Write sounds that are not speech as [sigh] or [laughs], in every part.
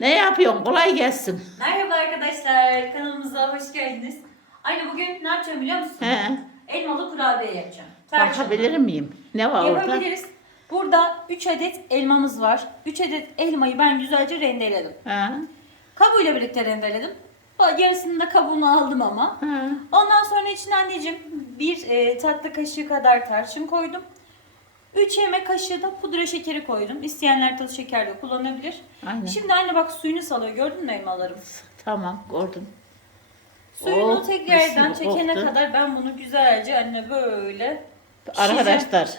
Ne yapıyorsun? Kolay gelsin. Merhaba arkadaşlar, kanalımıza hoş geldiniz. Aynı bugün ne yapacağım biliyor musun? He. Elmalı kurabiye yapacağım. Tarçınlı. Bakabilir miyim? Ne var orada? Yapabiliriz. Burada 3 adet elmamız var. 3 adet elmayı ben güzelce rendeledim. Ha. Kabuğuyla birlikte rendeledim. Yarısını da kabuğunu aldım ama. Ha. Ondan sonra içine anneciğim bir e, tatlı kaşığı kadar tarçın koydum. 3 yemek kaşığı da pudra şekeri koydum. İsteyenler toz şeker de kullanabilir. Aynen. Şimdi anne bak suyunu salıyor gördün mü elmalarım? Tamam gördüm. Suyunu Oh, tekrardan çekene koktu. kadar ben bunu güzelce anne böyle Arkadaşlar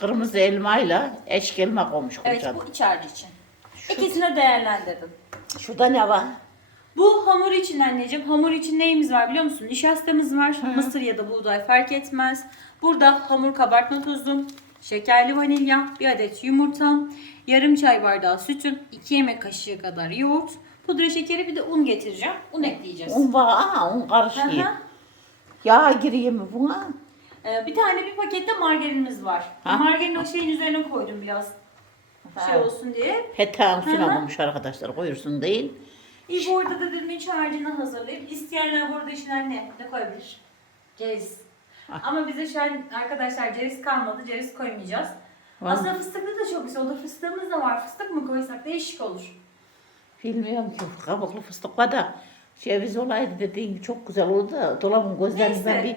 kırmızı elmayla eşk elma koymuş Evet bu iç harcı için. İkisini değerlendirdim. Şurada ne var? Bu hamur için anneciğim. Hamur için neyimiz var biliyor musun? Nişastamız var. Mısır ya da buğday fark etmez. Burada hamur kabartma tozu, şekerli vanilya, bir adet yumurtam, yarım çay bardağı sütüm, 2 yemek kaşığı kadar yoğurt, pudra şekeri bir de un getireceğim. Un ekleyeceğiz. Un var. Aa, un karışıyor. hı. Yağ giriyor mu buna? Ee, bir tane bir pakette margarinimiz var. Ha. Margarini o şeyin üzerine koydum biraz. Şey Ha. olsun diye. Hı. koymuş arkadaşlar. Koyursun değil. İlk orada da iç harcını hazırlayıp isteyenler burada içine ne, ne koyabilir? Ceviz. [laughs] Ama bize şu an arkadaşlar ceviz kalmadı. Ceviz koymayacağız. Vallahi. Aslında fıstıklı da çok güzel olur. Fıstığımız da var. Fıstık mı koysak değişik olur. Bilmiyorum ki kabuklu fıstık var da ceviz olaydı dediğin gibi çok güzel oldu da dolabın gözlerinden bir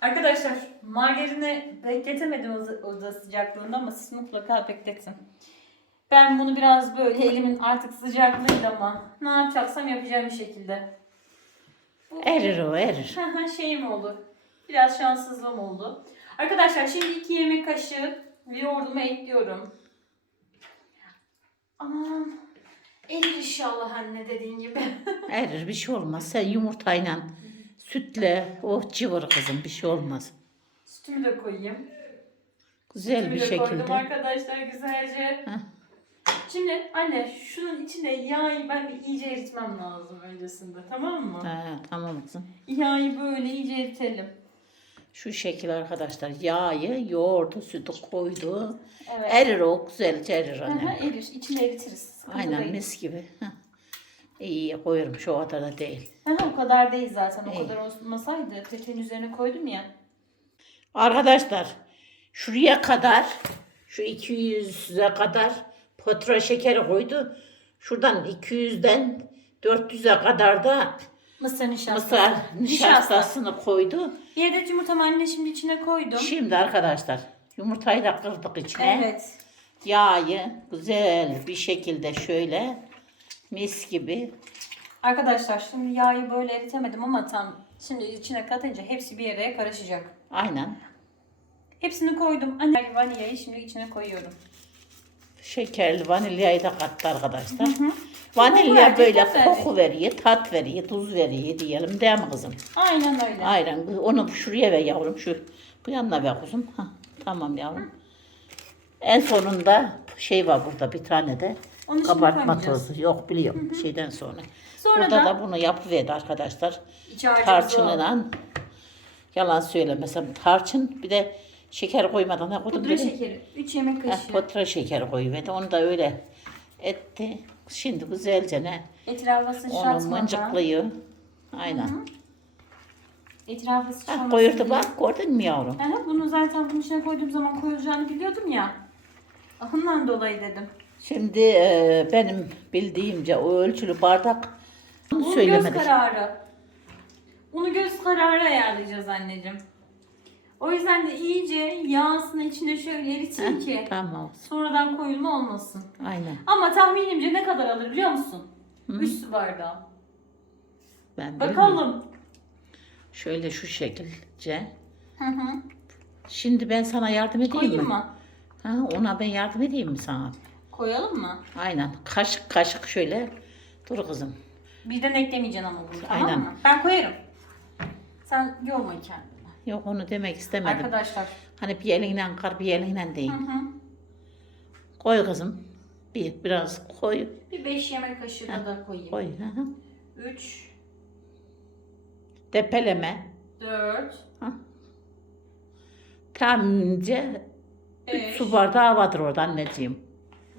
Arkadaşlar margarini bekletemedim oda, sıcaklığında ama siz mutlaka bekletin. Ben bunu biraz böyle elimin artık sıcaklığıydı ama ne yapacaksam yapacağım bir şekilde. Bu- erir o erir. Şeyim oldu. Biraz şanssızlığım oldu. Arkadaşlar şimdi 2 yemek kaşığı yoğurdumu ekliyorum. Aman. Erir inşallah anne dediğin gibi. [laughs] Erir bir şey olmaz. Sen yumurtayla sütle o cıvır kızım bir şey olmaz. Sütümü de koyayım. Güzel Sütümü bir de koydum şekilde. arkadaşlar güzelce. Heh. Şimdi anne şunun içine yağı ben bir iyice eritmem lazım öncesinde tamam mı? Ha, tamam kızım. Yağı böyle iyice eritelim. Şu şekil arkadaşlar yağı, yoğurdu, sütü koydu. Evet. Erir o güzelce erir Aha, anne. erir. İçine eritiriz. Sıkıntı Aynen değil. mis gibi. Heh. İyi koyuyorum şu kadar da değil. Aha, o kadar değil zaten. O İyi. kadar olmasaydı peteğin üzerine koydum ya. Arkadaşlar şuraya kadar şu 200'e kadar potra şekeri koydu. Şuradan 200'den 400'e kadar da Mısır nişastası. mısır Nişasta. nişastasını koydu. Bir adet yumurtamı anne şimdi içine koydum. Şimdi arkadaşlar yumurtayı da kırdık içine. Evet. Yağı güzel bir şekilde şöyle mis gibi. Arkadaşlar şimdi yağı böyle eritemedim ama tam şimdi içine katınca hepsi bir yere karışacak. Aynen. Hepsini koydum. Anne vanilyayı şimdi içine koyuyorum. Şekerli vanilyayı da kattı arkadaşlar. Koku Vanilya verecek, böyle koku veriyor, tat veriyor, tuz veriyor diyelim değil mi kızım? Aynen öyle. Aynen. Onu şuraya ver yavrum. Şu bu yanına ver kuzum. Hah, tamam yavrum. En sonunda şey var burada bir tane de. Onu kabartma tozu. Yok biliyorum şeyden sonra. Sonra burada da- da, bunu yapıverdi arkadaşlar. Tarçınla yalan söylemesem tarçın bir de şeker koymadan ne koydum Pudra dedim. şekeri. 3 yemek kaşığı. Potra şekeri koyuverdi. Onu da öyle etti. Şimdi güzelce ne? Etrafı Onu sıçratmadan. mıncıklıyor. Aynen. Etrafı Ha, sıçramasın koyurdu diye. bak gördün mü yavrum? Aha, bunu zaten bunun içine koyduğum zaman koyulacağını biliyordum ya. Ondan dolayı dedim. Şimdi e, benim bildiğimce o ölçülü bardak Unu göz söylemedik. kararı. Unu göz kararı ayarlayacağız anneciğim. O yüzden de iyice yağsını içine şöyle eriteyim ki Tamam. sonradan koyulma olmasın. Aynen. Ama tahminimce ne kadar alır biliyor musun? 3 su bardağı. Ben bilmiyorum. Bakalım. Şöyle şu şekilce. Hı hı. Şimdi ben sana yardım edeyim Koyayım mi? mı? Ha, ona ben yardım edeyim mi sana? Koyalım mı? Aynen. Kaşık kaşık şöyle. Dur kızım. Birden eklemeyeceksin ama bunu tamam Aynen. mı? Ben koyarım. Sen yorma kendini. Yok onu demek istemedim. Arkadaşlar. Hani bir eliyle kar bir eliyle değil. Hı hı. Koy kızım. Bir biraz koy. Bir 5 yemek kaşığı kadar koyayım. Koy. Hı hı. 3, Depeleme. 4, Tahminimce 3 5. su bardağı vardır orada anneciğim.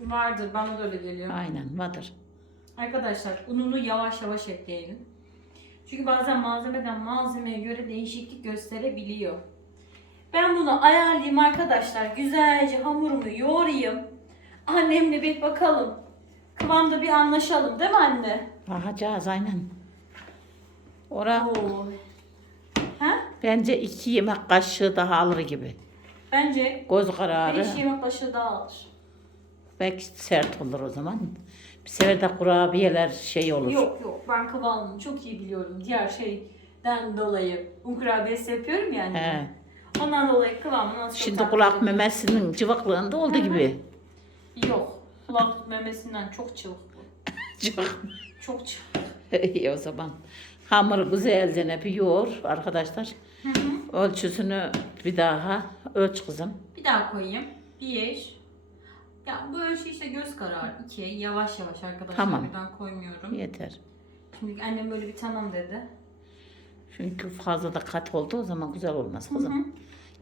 Vardır bana da öyle geliyor. Aynen vardır. Arkadaşlar ununu yavaş yavaş ekleyelim. Çünkü bazen malzemeden malzemeye göre değişiklik gösterebiliyor. Ben bunu ayarlayayım arkadaşlar. Güzelce hamurumu yoğurayım. Annemle bir bakalım. Kıvamda bir anlaşalım değil mi anne? Bakacağız aynen. Ora Oo. Ha? bence iki yemek kaşığı daha alır gibi. Bence Göz kararı. 5 yemek kaşığı daha alır. Belki sert olur o zaman. Bir sefer de kurabiyeler şey olur. Yok yok ben kıvamını çok iyi biliyorum. Diğer şeyden dolayı un kurabiyesi yapıyorum yani. He. Ondan dolayı kıvamını çok Şimdi kulak ediyorum. memesinin cıvıklığında oldu gibi. Yok. Kulak memesinden çok çabuk bu. [laughs] Cıvık. Çok çabuk. İyi o zaman. Hamuru güzelce bir yoğur arkadaşlar. Ölçüsünü bir daha ölç kızım. Bir daha koyayım. Bir. Ya bu ölçü işte göz kararı. İki. Yavaş yavaş arkadaşlar. Tamam. Birden koymuyorum. Yeter. Şimdi annem böyle bir tamam dedi. Çünkü fazla da kat oldu o zaman güzel olmaz kızım. hı.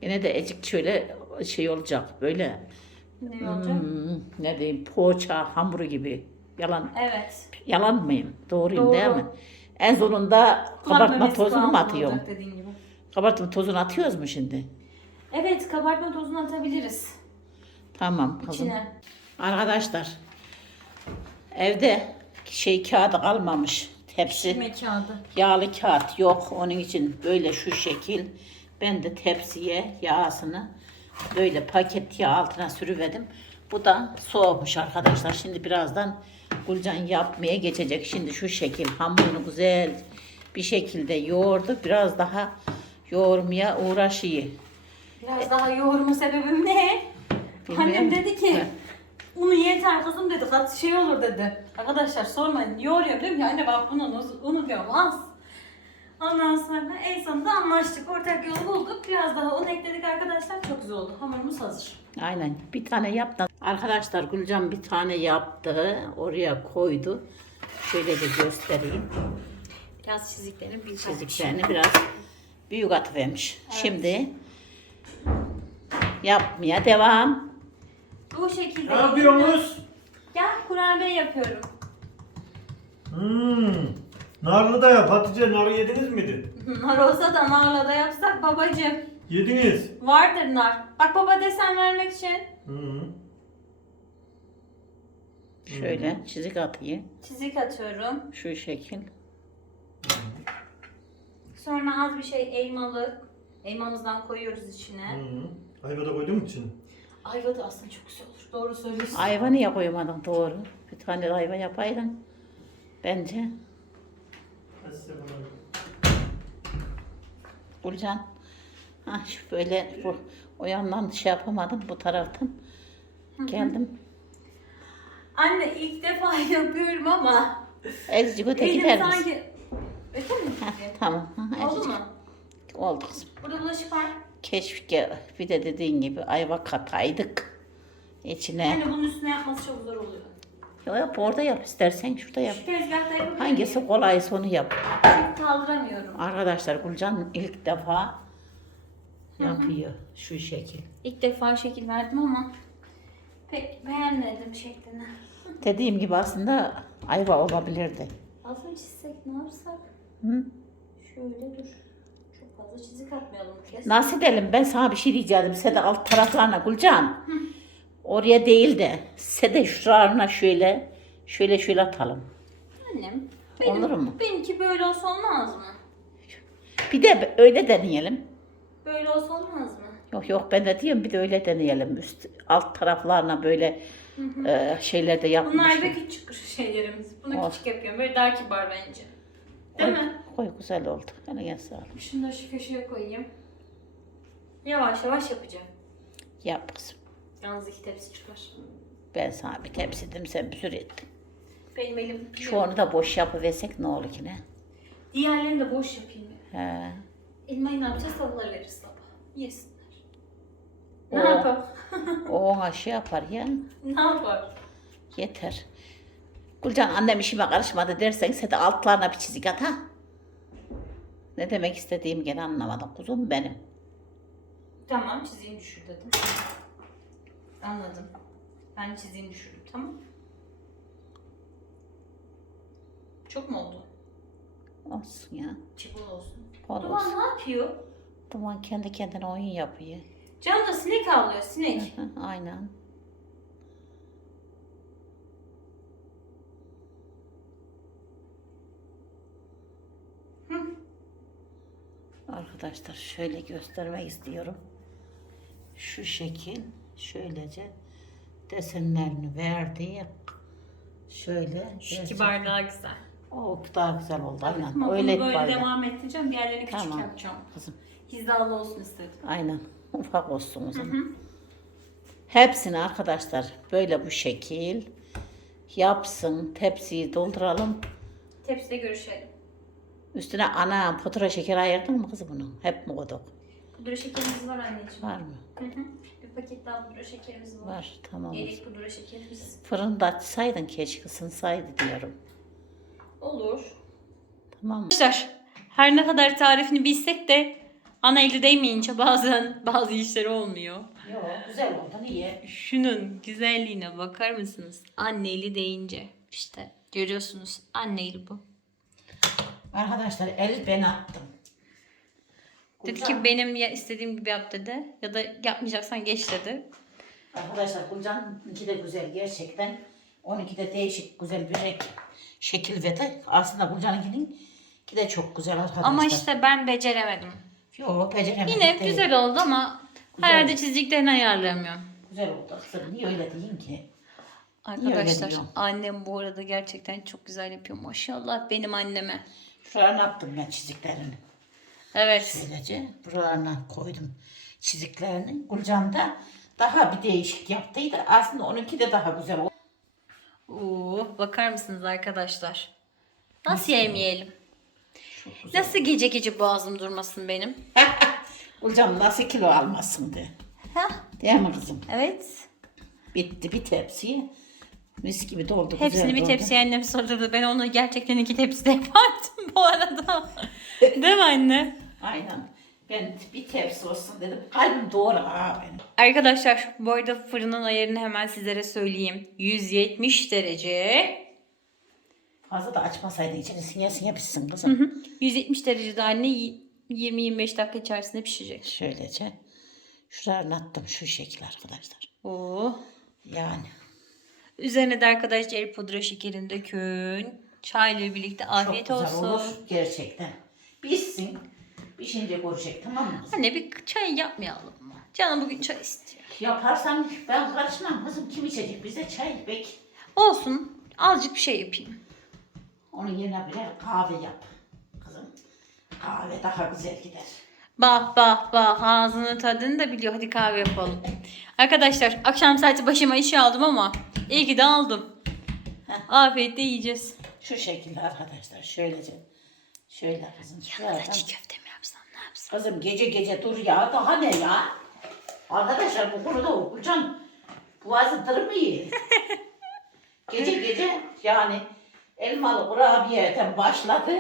Yine de ecik şöyle şey olacak böyle Ne olacak? hmm, ne diyeyim poğaça hamuru gibi. Yalan Evet. yalan mıyım? Doğruyum Doğru. değil mi? En sonunda kabartma memesi tozunu mu kıvamında atıyorum? olacak dediğin gibi. Kabartma tozunu atıyoruz mu şimdi? Evet kabartma tozunu atabiliriz. Tamam kızım. İçine. Arkadaşlar evde şey kağıdı kalmamış tepsi. Yemek kağıdı. Yağlı kağıt yok. Onun için böyle şu şekil. Ben de tepsiye yağsını böyle paket yağ altına sürüverdim. Bu da soğumuş arkadaşlar. Şimdi birazdan Gülcan yapmaya geçecek. Şimdi şu şekil hamurunu güzel bir şekilde yoğurdu. Biraz daha yoğurmaya uğraşıyor. Biraz daha yoğurma sebebim ne? Bilmiyorum. Annem dedi ki unu yeter kızım dedi kat şey olur dedi. Arkadaşlar sormayın yoğuruyorum diyorum ya anne bak bunu unu diyorum az. Ondan sonra en sonunda anlaştık ortak yolu bulduk. Biraz daha un ekledik arkadaşlar çok güzel oldu. Hamurumuz hazır. Aynen. Bir tane yaptı. Arkadaşlar Gülcan bir tane yaptı. Oraya koydu. Şöyle de göstereyim. Biraz çiziklerini bir Çiziklerini biraz büyük atıvermiş. Şimdi yapmaya devam. Bu şekilde. Ne yapıyorsunuz? Gel kurabiye yapıyorum. Hmm. Narlı da yap. Hatice nar yediniz miydi? [laughs] Nar olsa da narla da yapsak babacığım. Yediniz. Vardır nar. Bak baba desen vermek için. Hı. Şöyle çizik atayım. Çizik atıyorum. Şu şekil. Sonra az bir şey elmalı. Elmamızdan koyuyoruz içine. Hı. Ayva da koydun mu içine? Ayva da aslında çok güzel olur. Doğru söylüyorsun. Ayva niye koymadın doğru? Bir tane de ayva yapaydın. Bence. Gülcan. Ha şu böyle bu, o yandan şey yapamadım bu taraftan. Geldim. Anne ilk defa [laughs] yapıyorum ama Ezcik öte elim gider misin? sanki... Öte mi? Tamam. Ha, Oldu ezcik. mu? Oldu kızım. Burada bulaşık var. Keşke bir de dediğin gibi ayva kataydık. İçine. Anne bunun üstüne yapması çok zor oluyor. Yok yap orada yap istersen şurada yap. Şu tezgahta yapabilir? Hangisi kolaysa onu yap. Çünkü kaldıramıyorum. Arkadaşlar Gülcan ilk defa yapıyor şu şekil. İlk defa şekil verdim ama pek beğenmedim şeklini. Dediğim gibi aslında ayva olabilirdi. Aslında çizsek ne yapsak? Hı? Şöyle dur. Çizik atmayalım bu kez. Nasıl edelim? Ben sana bir şey diyeceğim. Sede alt taraflarına Gülcan. Oraya değil de sede şuralarına şöyle şöyle şöyle atalım. Annem. Benim, Olur mu? Benimki böyle olsa olmaz mı? Bir de öyle deneyelim. Böyle olsa olmaz mı? Yok yok ben de diyorum bir de öyle deneyelim. Üst alt taraflarına böyle e, şeyler de yapmış. Bunlar da küçük şeylerimiz. Bunu Olsun. küçük yapıyorum. Böyle daha kibar bence. Değil Koy- mi? Koy güzel oldu. Eline sağlık. Da şu köşeye koyayım. Yavaş yavaş yapacağım. Yap kızım. Yalnız iki tepsi çıkar. Ben sana bir tepsi dedim sen bir sürü ettin. Benim elim onu da boş yapıversek ne olur ki ne? Diğerlerini de boş yapayım. ya. He. Elmayı ne yapacağız? Sabahları veririz sabah. Yesinler. Ne yapalım? [laughs] O ona şey yapar ya. ne yapar? Yeter. Gülcan annem işime karışmadı dersen sen de altlarına bir çizik at ha. Ne demek istediğimi gene anlamadım. Kuzum benim. Tamam çizeyim düşür dedim. Anladım. Ben çizeyim düşürdüm tamam. Çok mu oldu? Olsun ya. Çiğ olsun. Bol Duman olsun. ne yapıyor? Duman kendi kendine oyun yapıyor. Camda sinek avlıyor sinek. Aynen. Arkadaşlar şöyle göstermek istiyorum. Şu şekil şöylece desenlerini verdi. Şöyle. Şu kibar daha güzel. O daha güzel oldu aynen. Ama bunu Öyle böyle böyle. devam ettireceğim. Diğerlerini küçük Tamam. yapacağım. Kızım Hizalı olsun istedim. aynen. [laughs] Ufak olsun o Hı zaman. hı. Hepsini arkadaşlar böyle bu şekil yapsın. Tepsiyi dolduralım. Tepside görüşelim. Üstüne ana pudra şeker ayırdın mı kızım bunu? Hep mi koyduk? Pudra şekerimiz var anneciğim. Var mı? Hı hı. Bir paket daha pudra şekerimiz var. Var tamam. Yedek pudra şekerimiz. Fırında açsaydın keşke ısınsaydı diyorum. Olur. Tamam mı? Arkadaşlar her ne kadar tarifini bilsek de ana eli değmeyince bazen [laughs] bazı işler olmuyor. Yok güzel oldu niye? Şunun güzelliğine bakar mısınız? Anne eli değince. işte görüyorsunuz anne eli bu. Arkadaşlar el ben attım. Dedi ki benim ya istediğim gibi yap dedi. Ya da yapmayacaksan geç dedi. Arkadaşlar Gülcan'ınki de güzel gerçekten. Onunki de değişik güzel bir renk şekil verdi. Aslında Gülcan'ınkinin ki de çok güzel arkadaşlar. Ama işte ben beceremedim. Yok beceremedim. Yine değil. güzel oldu ama Güzel. herhalde çiziklerini ayarlayamıyorum. Güzel oldu kızım. Niye öyle diyeyim ki? Arkadaşlar annem bu arada gerçekten çok güzel yapıyor. Maşallah benim anneme. Şuralarına attım ben çiziklerini. Evet. Böylece buralarına koydum çiziklerini. Gülcan da daha bir değişik yaptıydı. Aslında onunki de daha güzel oldu. Oo, bakar mısınız arkadaşlar? Nasıl yemeyelim? Çok güzel. Nasıl gece gece boğazım durmasın benim? [laughs] Gülcan nasıl kilo almasın de. Hah, Değil mi kızım? evet. Bitti bir tepsiye. Mis gibi doldu. Hepsini bir tepsiye annem sordu. Ben onu gerçekten iki tepside [laughs] yapardım bu arada. Değil mi anne? Aynen. Ben bir tepsi olsun dedim. Kalbim doğru ha benim. Arkadaşlar bu arada fırının ayarını hemen sizlere söyleyeyim. 170 derece. Fazla da açmasaydın içini sinye sinye pişsin Hı kızım. hı. 170 derecede anne y- 20-25 dakika içerisinde pişecek. Şöylece. Şuralarını attım şu şekil arkadaşlar. Oo. Yani. Üzerine de arkadaşlar pudra şekerini dökün. Çayla birlikte afiyet çok güzel olsun. olur gerçekten. Pişsin. Pişince görecek tamam mı kızım? Anne bir çay yapmayalım mı? Canım bugün çay istiyor. Yaparsan ben karışmam kızım. Kim içecek bize çay bek. Olsun. Azıcık bir şey yapayım. Onun yerine birer kahve yap. Kızım. Kahve daha güzel gider. Bak bak bak ağzının tadını da biliyor. Hadi kahve yapalım. Arkadaşlar akşam saati başıma işe aldım ama iyi ki de aldım. Afiyetle yiyeceğiz. Şu şekilde arkadaşlar. Şöylece. Şöyle kızım. Yanında çiğ köfte mi yapsam ne yapsam? Kızım gece gece dur ya. Daha ne ya? Arkadaşlar bu konuda Okulcan boğazı durmuyor. [laughs] gece gece yani elmalı kurabiyeden başladı.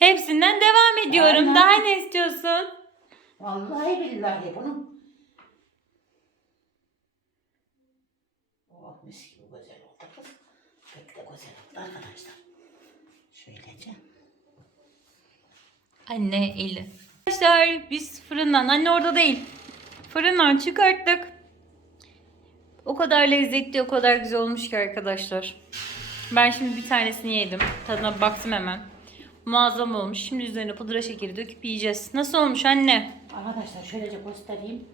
Hepsinden devam ediyorum. Aynen. Daha ne istiyorsun? Vallahi billahi bunun. Oh mis gibi güzel oldu kız. Pek de güzel oldu arkadaşlar. Şöylece. Anne eli. Arkadaşlar biz fırından anne orada değil. Fırından çıkarttık. O kadar lezzetli o kadar güzel olmuş ki arkadaşlar. Ben şimdi bir tanesini yedim. Tadına baktım hemen. Muazzam olmuş. Şimdi üzerine pudra şekeri döküp yiyeceğiz. Nasıl olmuş anne? Arkadaşlar şöylece göstereyim.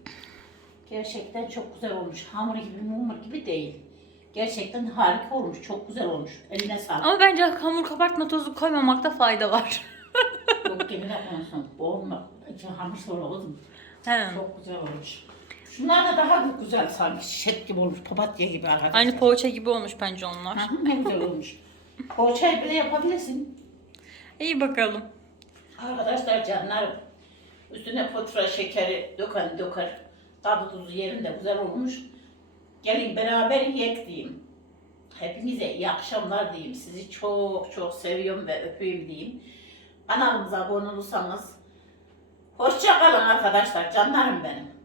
Gerçekten çok güzel olmuş. Hamur gibi, mumur gibi değil. Gerçekten harika olmuş. Çok güzel olmuş. Eline sağlık. Ama bence hamur kabartma tozu koymamakta fayda var. [laughs] Yok konuşsun. Boğulma. İçin hamur sonra kızım. He. Çok güzel olmuş. Şunlar da daha güzel sanki. Şişet gibi olmuş. Papatya gibi arkadaşlar. Aynı poğaça gibi olmuş bence onlar. Hı, ne güzel olmuş. Poğaçayı bile yapabilirsin. İyi bakalım. Arkadaşlar canlarım. Üstüne pudra şekeri döken döker. Tadı tuzu yerinde güzel olmuş. Gelin beraber yiyek diyeyim. Hepinize iyi akşamlar diyeyim. Sizi çok çok seviyorum ve öpeyim diyeyim. Kanalımıza abone olursanız hoşça kalın arkadaşlar. Canlarım benim.